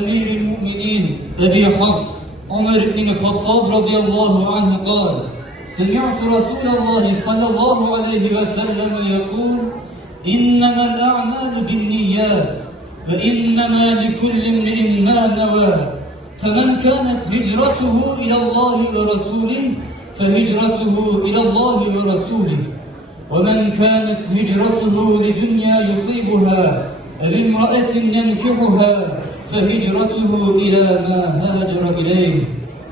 أمير المؤمنين أبي حفص عمر بن الخطاب رضي الله عنه قال سمعت رسول الله صلى الله عليه وسلم يقول إنما الأعمال بالنيات وإنما لكل امرئ ما نوى فمن كانت هجرته إلى الله ورسوله فهجرته إلى الله ورسوله. ومن كانت هجرته لدنيا يصيبها أو امرأة ينكحها فهجرته إلى ما هاجر إليه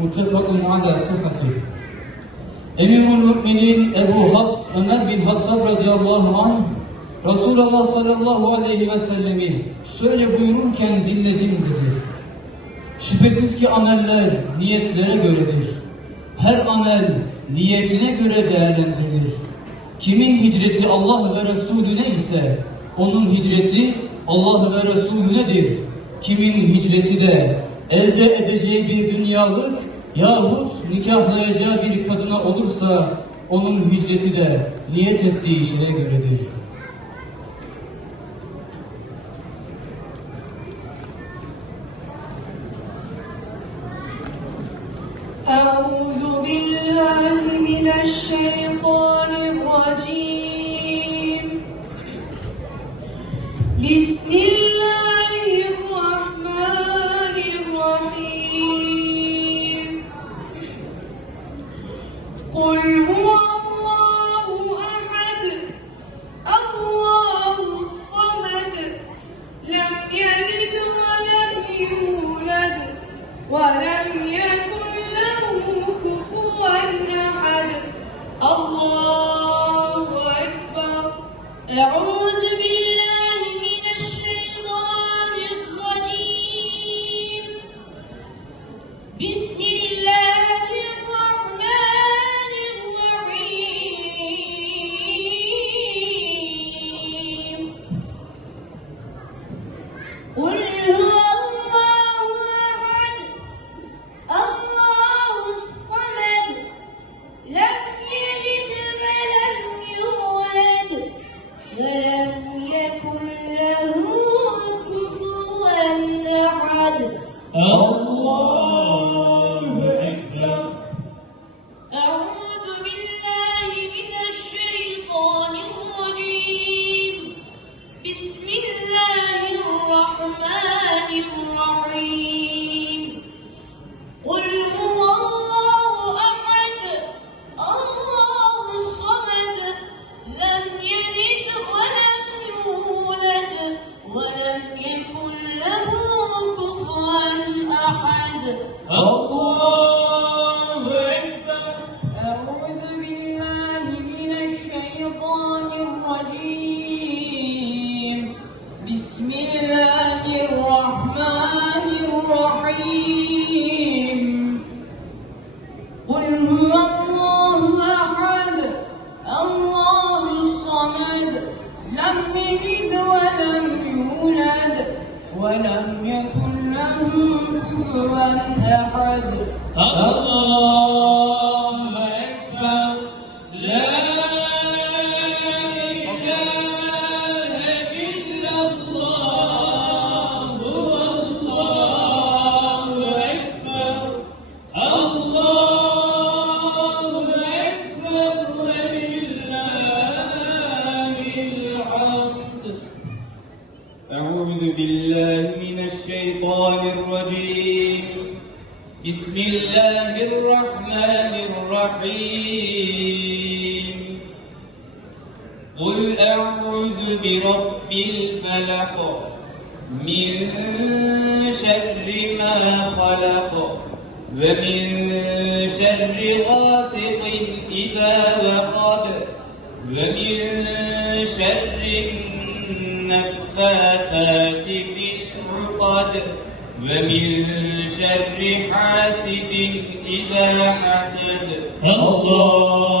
متفق على صحته Emirül Müminin Ebu Hafs Ömer bin Hattab radıyallahu anh Resulullah sallallahu aleyhi ve sellemi şöyle buyururken dinledim dedi. Şüphesiz ki ameller niyetlere göredir. Her amel niyetine göre değerlendirilir. Kimin hicreti Allah ve Resulüne ise onun hicreti Allah ve Resulünedir. Kimin hicreti de elde edeceği bir dünyalık yahut nikahlayacağı bir kadına olursa onun hicreti de niyet ettiği şeye göredir. أعوذ بالله من الشيطان الرجيم بسم شر حاسد إذا حسد. الله.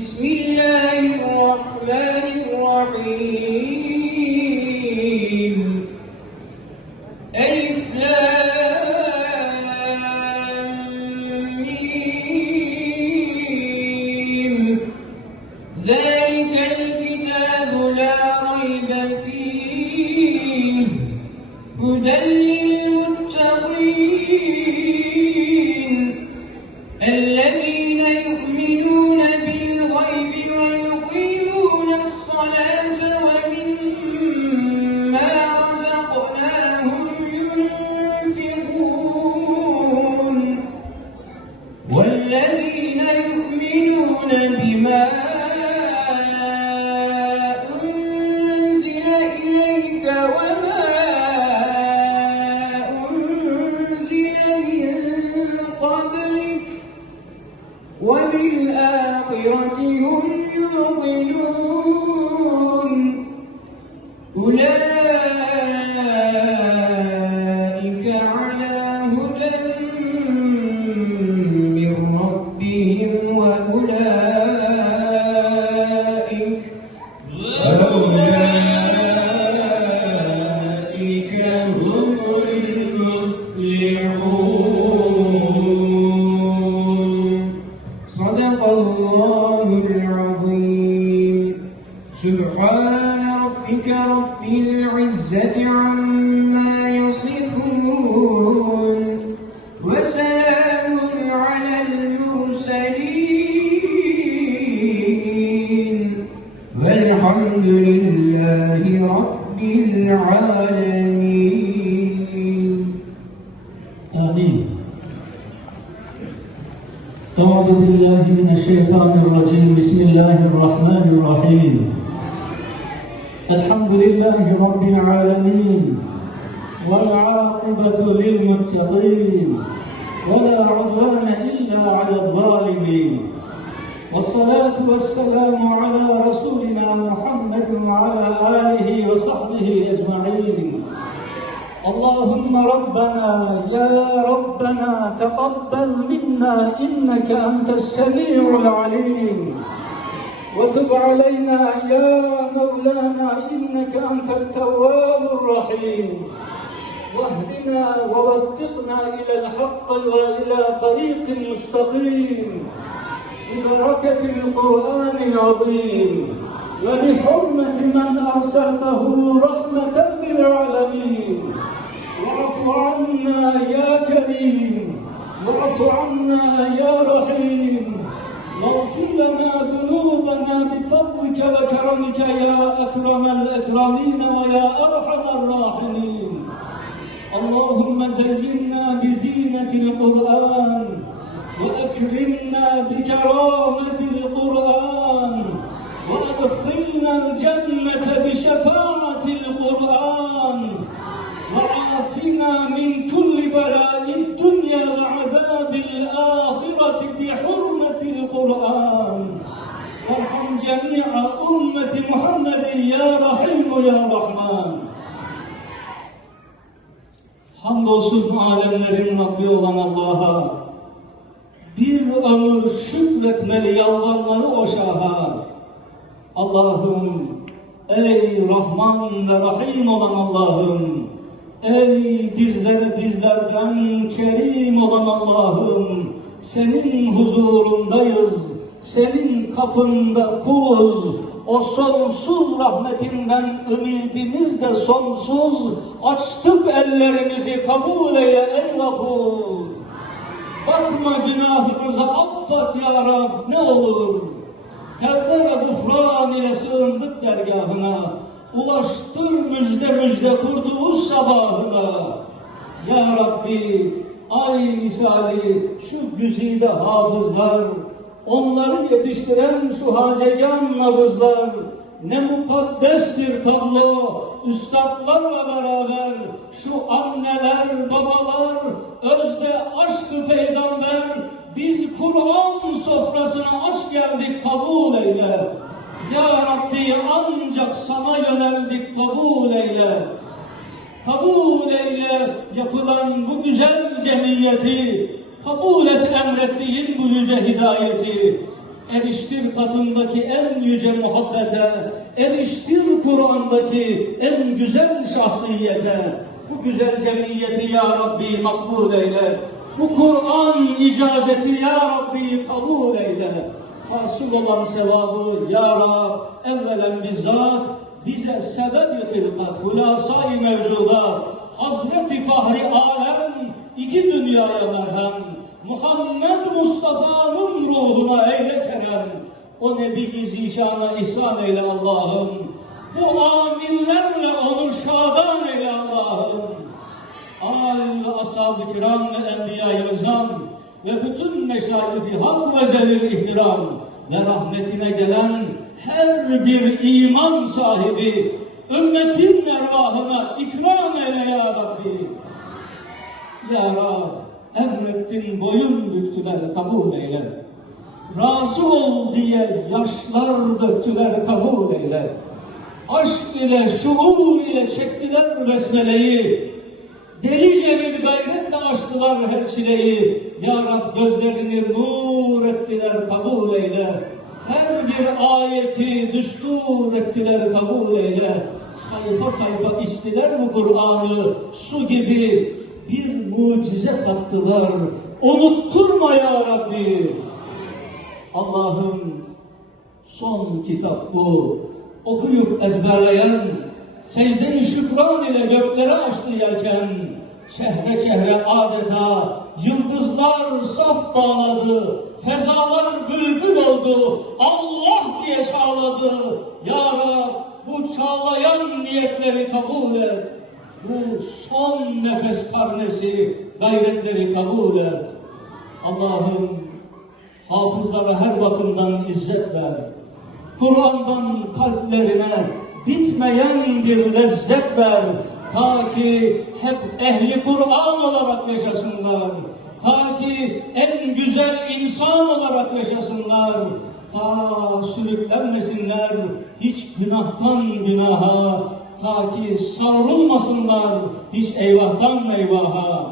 Sweet. الله العظيم سبحان ربك رب العزة عما الشيطان الرجيم. بسم الله الرحمن الرحيم. الحمد لله رب العالمين. والعاقبة للمتقين. ولا عدوان إلا على الظالمين. والصلاة والسلام على رسولنا محمد وعلى آله وصحبه أجمعين. اللهم ربنا يا ربنا تقبل منا إنك أنت السميع العليم. وتب علينا يا مولانا إنك أنت التواب الرحيم. واهدنا ووفقنا إلى الحق وإلى طريق مستقيم. ببركة القرآن العظيم. وبحرمة من أرسلته رحمة للعالمين. واعف عنا يا كريم. واعف عنا يا رحيم. واغفر لنا ذنوبنا بفضلك وكرمك يا أكرم الأكرمين ويا أرحم الراحمين. اللهم زينا بزينة القرآن وأكرمنا بكرامة القرآن الجنة بشفاعة القرآن وعافنا من كل بلاء الدنيا وعذاب الآخرة بحرمة القرآن وارحم جميع أمة محمد يا رحيم يا رحمن Hamdolsun alemlerin Rabbi olan Allah'a. Bir ömür şükretmeli, yalvarmalı o şaha. Allah'ım, ey Rahman ve Rahim olan Allah'ım, ey bizlere bizlerden kerim olan Allah'ım, senin huzurundayız, senin kapında kuluz, o sonsuz rahmetinden ümidimiz de sonsuz, açtık ellerimizi kabul eyle ey Gafur. Bakma günahımıza affet ya Rab ne olur. Tevbe ve gufran ile sığındık dergahına. Ulaştır müjde müjde kurtuluş sabahına. Ya Rabbi ay misali şu güzide hafızlar, onları yetiştiren şu hacegan nabızlar, ne mukaddes bir tablo, üstadlarla beraber şu anneler, babalar, özde aşkı peygamber, biz Kur'an sofrasına aç geldik kabul eyle. Ya Rabbi ancak sana yöneldik kabul eyle. Kabul eyle yapılan bu güzel cemiyeti, kabul et emrettiğin bu yüce hidayeti, eriştir katındaki en yüce muhabbete, eriştir Kur'an'daki en güzel şahsiyete, bu güzel cemiyeti ya Rabbi makbul eyle, bu Kur'an icazeti ya Rabbi kabul eyle, hasıl olan sevabı ya Rab evvelen bizzat bize sebep-i hilkat, hulasai mevcudat, Hazreti Fahri Alem iki dünyaya merhem, Muhammed Mustafa'nın ruhuna eyle kerem, o Nebi-i Zişan'a ihsan eyle Allah'ım, bu aminlerle onu şadan eyle Allah'ım. Al ve ashab-ı kiram ve enbiya-i izam ve bütün meşayih-i hak ve zelil ihtiram ve rahmetine gelen her bir iman sahibi ümmetin ervahına ikram eyle ya Rabbi. Ya Rab emrettin boyun büktüler kabul eyle. Razı ol diye yaşlar döktüler kabul eyle. Aşk ile şuur ile çektiler besmeleyi. Delice bir gayretle açtılar her çileyi. Ya Rab gözlerini nur ettiler kabul eyle. Her bir ayeti düstur ettiler kabul eyle. Sayfa sayfa içtiler bu Kur'an'ı su gibi bir mucize tattılar. Unutturma ya Rabbi. Allah'ım son kitap bu. Okuyup ezberleyen, secde-i şükran ile göklere açtı yelken, şehre şehre adeta yıldızlar saf bağladı, fezalar bülbül oldu, Allah diye çağladı. Ya Rab bu çağlayan niyetleri kabul et. Bu son nefes karnesi gayretleri kabul et. Allah'ım hafızlara her bakımdan izzet ver. Kur'an'dan kalplerine bitmeyen bir lezzet ver. Ta ki hep ehli Kur'an olarak yaşasınlar. Ta ki en güzel insan olarak yaşasınlar. Ta sürüklenmesinler hiç günahtan günaha. Ta ki savrulmasınlar hiç eyvahtan eyvaha.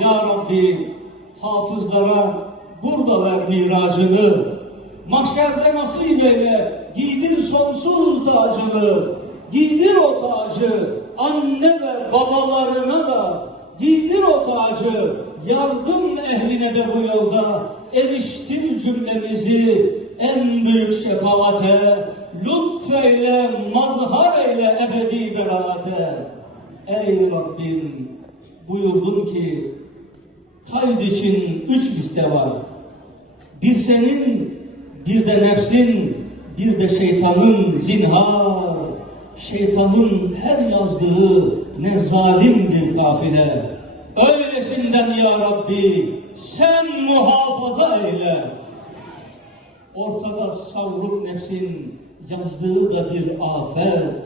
Ya Rabbi hafızlara burada ver miracını. Mahşerde nasip eyle, giydir sonsuz tacını. Giydir o tacı anne ve babalarına da. Giydir o tacı yardım ehline de bu yolda. Eriştir cümlemizi en büyük şefaate. Lütfeyle, mazhar eyle ebedi beraate. Ey Rabbim buyurdun ki kalp için üç liste var. Bir senin, bir de nefsin, bir de şeytanın zinhar. Şeytanın her yazdığı ne zalim bir kafile. Öylesinden ya Rabbi sen muhafaza eyle. Ortada savruk nefsin yazdığı da bir afet.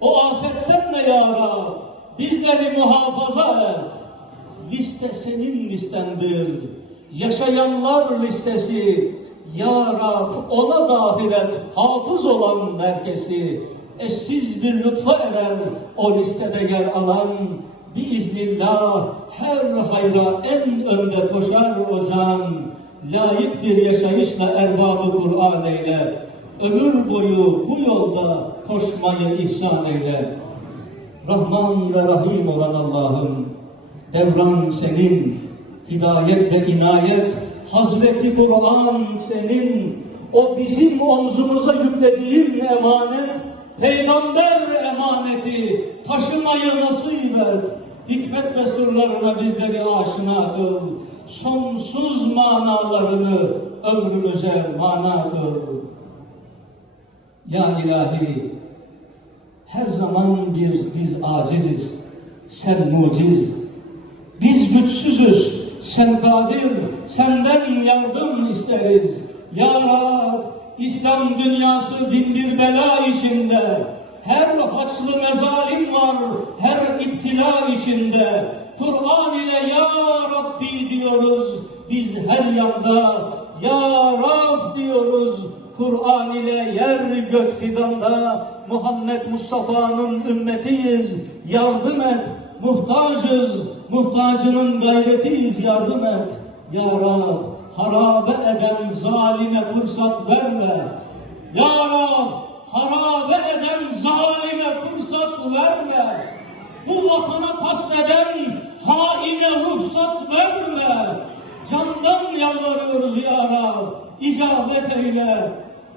O afetten de ya Rab bizleri muhafaza et. Liste senin listendir. Yaşayanlar listesi. Ya Rab ona dahil et. Hafız olan herkesi. Eşsiz bir lütfa eren o listede yer alan biiznillah her hayra en önde koşar o can. Layık bir yaşayışla erbabı Kur'an eyle. Ömür boyu bu yolda koşmayı ihsan eyle. Rahman ve Rahim olan Allah'ım, devran senin, hidayet ve inayet, Hazreti Kur'an senin, o bizim omzumuza yüklediğin emanet, peygamber emaneti, taşımayı nasip et, hikmet ve sırlarına bizleri aşina kıl, sonsuz manalarını ömrümüze mana kıl. Ya ilahi, her zaman bir biz aciziz, sen muciz. Biz güçsüzüz, sen kadir, senden yardım isteriz. Ya Rab, İslam dünyası bin bir bela içinde. Her haçlı mezalim var, her iptila içinde. Kur'an ile Ya Rabbi diyoruz, biz her yanda Ya Rab diyoruz. Kur'an ile yer gök fidanda Muhammed Mustafa'nın ümmetiyiz. Yardım et, muhtacız, muhtacının gayretiyiz yardım et. Ya Rab, harabe eden zalime fırsat verme. Ya Rab, harabe eden zalime fırsat verme. Bu vatana kasteden haine ruhsat verme. Candan yalvarıyoruz ya Rab. İcabet eyle,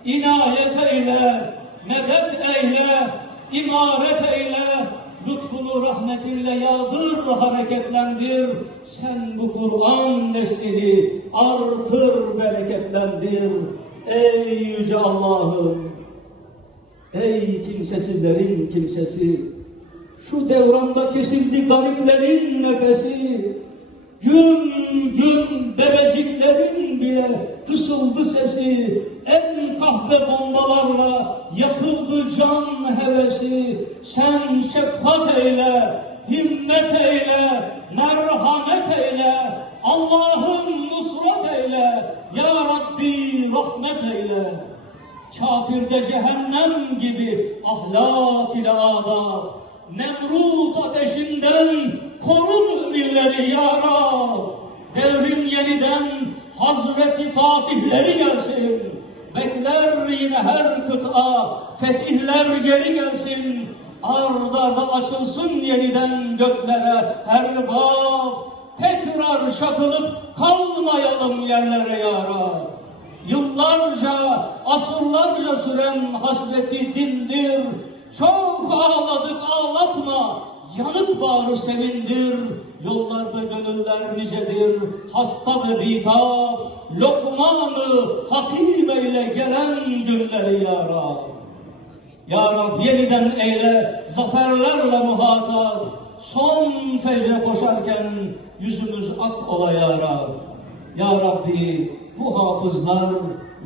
inayet eyle, medet eyle, imaret eyle. Lütfunu rahmetinle yağdır, hareketlendir. Sen bu Kur'an neslini artır, bereketlendir. Ey Yüce Allah'ım! Ey kimsesizlerin kimsesi! Şu devranda kesildi gariplerin nefesi. Gün gün bebeciklerin bile kısıldı sesi. En kahpe bombalarla yakıldı can hevesi. Sen şefkat eyle, himmet eyle, merhamet eyle. Allah'ım nusret eyle. Ya Rabbi rahmet eyle. Kafirde cehennem gibi ahlak ile adab. Nemrut ateşinden koru müminleri ya Rab. Devrin yeniden Hazreti Fatihleri gelsin. Bekler yine her kıta fetihler geri gelsin. Arda arda açılsın yeniden göklere her bab. Tekrar şakılıp kalmayalım yerlere ya Rab. Yıllarca, asırlarca süren hasreti dindir. Çok ağladık ağlatma, yanık bağrı sevindir. Yollarda gönüller nicedir, hasta ve bitap. Lokmanı hakim eyle gelen günleri ya Rab. Ya Rab yeniden eyle zaferlerle muhatap. Son fecre koşarken yüzümüz ak ola ya Rab. Ya Rabbi bu hafızlar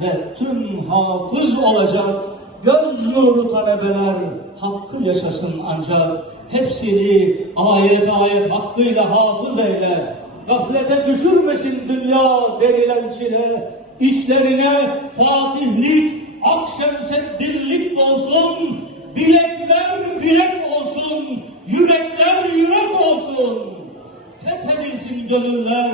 ve tüm hafız olacak göz nuru talebeler hakkı yaşasın ancak hepsini ayet ayet hakkıyla hafız eyle. Gaflete düşürmesin dünya denilen çile. İçlerine fatihlik, akşemseddinlik olsun. Bilekler bilek olsun. Yürekler yürek olsun. Fethedilsin gönüller,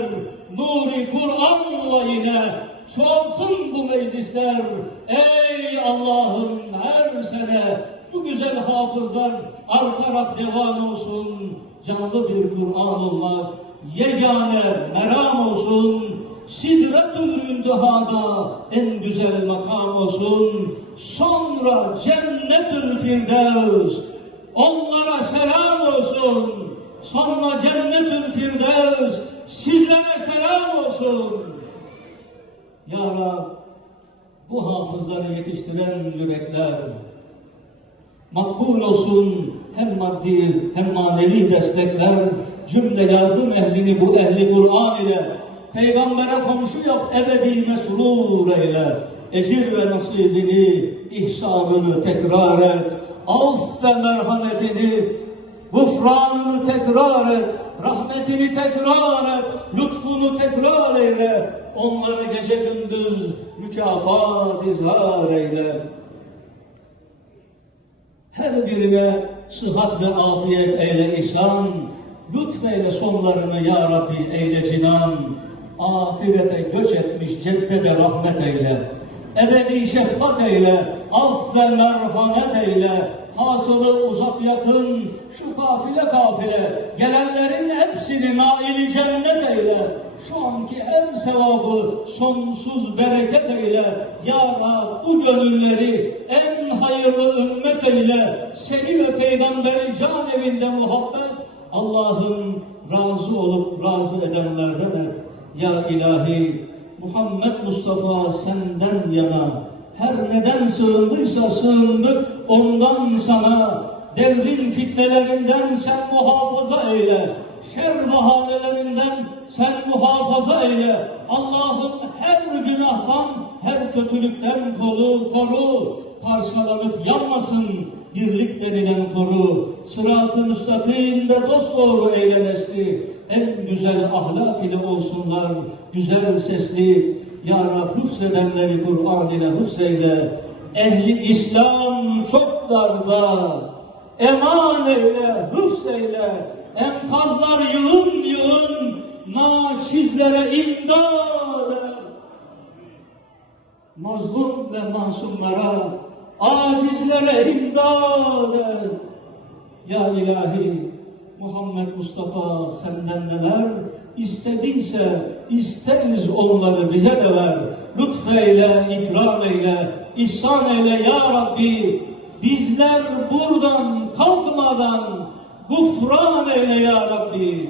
nuri Kur'an'la yine çoğalsın bu meclisler. Ey Allah'ım her sene bu güzel hafızlar artarak devam olsun. Canlı bir Kur'an olmak, yegane meram olsun. Sidretül müntehada en güzel makam olsun. Sonra cennetül firdevs. Onlara selam olsun. Sonra cennetül firdevs sizlere selam olsun. Ya Rab, bu hafızları yetiştiren yürekler makbul olsun hem maddi hem manevi destekler cümle yardım ehlini bu ehli Kur'an ile peygambere komşu yap ebedi mesrur eyle ecir ve nasibini ihsanını tekrar et af ve merhametini Gufranını tekrar et, rahmetini tekrar et, lütfunu tekrar eyle. Onlara gece gündüz mükafat izhar eyle. Her birine sıhhat ve afiyet eyle ihsan, lütfeyle sonlarını ya Rabbi eyle cinan, ahirete göç etmiş ceddede rahmet eyle. Ebedi şefkat eyle, af ve merhamet eyle, hasılı uzak yakın, şu kafile kafile, gelenlerin hepsini naili cennet eyle. Şu anki her sevabı sonsuz bereket eyle. Ya Rab bu gönülleri en hayırlı ümmet eyle. Seni ve peygamberi can evinde muhabbet, Allah'ın razı olup razı edenlerden et. Ya ilahi Muhammed Mustafa senden yana her neden sığındıysa sığındık ondan sana devrin fitnelerinden sen muhafaza eyle şer bahanelerinden sen muhafaza eyle. Allah'ım her günahtan her kötülükten koru koru. Parçalanıp yanmasın birlik denilen koru. Sırat-ı müstakimde dosdoğru eyle nesli. En güzel ahlak ile olsunlar, güzel sesli, Ya Rab hıfzedenleri Kur'an ile hıfzeyle, ehli İslam çok darda, eman eyle, hıfzeyle, enkazlar yığın yığın, naçizlere imdad. Mazlum ve masumlara, acizlere imdad et. Ya ilahi, Muhammed Mustafa senden neler istediyse isteriz onları bize de ver. Lütfeyle, ikram eyle, ihsan eyle ya Rabbi. Bizler buradan kalkmadan gufran eyle ya Rabbi.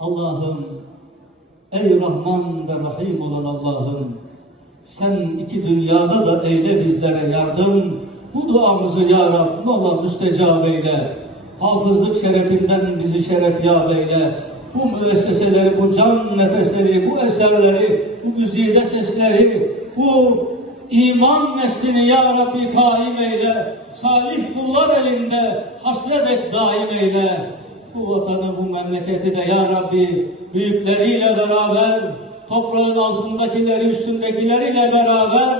Allah'ım, ey Rahman ve Rahim olan Allah'ım, sen iki dünyada da eyle bizlere yardım. Bu duamızı ya Rab ne olur müstecab eyle. Hafızlık şerefinden bizi şeref yâb eyle. Bu müesseseleri, bu can nefesleri, bu eserleri, bu güzide sesleri, bu iman neslini ya Rabbi kaim eyle. Salih kullar elinde hasledek daim eyle. Bu vatanı, bu memleketi de ya Rabbi büyükleriyle beraber, toprağın altındakileri, üstündekileriyle beraber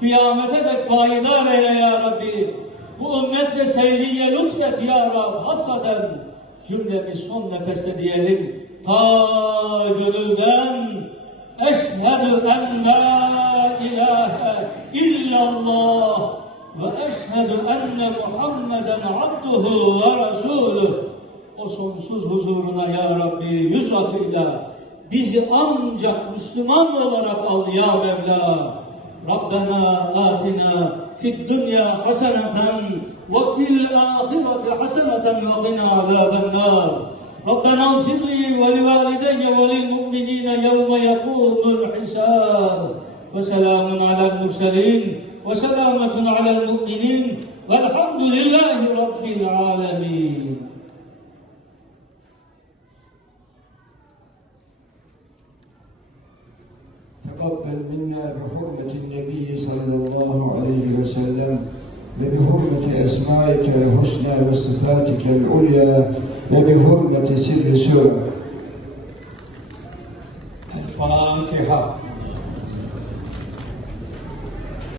kıyamete de payidar eyle ya Rabbi. Bu ümmet ve seyriye lütfet ya Rab. Hassaten cümlemiz son nefeste diyelim. Ta gönülden Eşhedü en la ilahe illallah ve eşhedü enne Muhammeden abduhu ve rasuluh. O sonsuz huzuruna ya Rabbi yüz akıyla bizi ancak Müslüman olarak al ya Mevla. Rabbena atina fid dunya haseneten ve fil ahireti haseneten ve qina azabennar. ربنا اغفر لي ولوالدي وللمؤمنين يوم يقوم الحساب. وسلام على المرسلين وسلامة على المؤمنين والحمد لله رب العالمين. تقبل منا بحرمة النبي صلى الله عليه وسلم وبحرمة أسمائك الحسنى وصفاتك العليا ve bi hurmeti sirri sure. El Fatiha.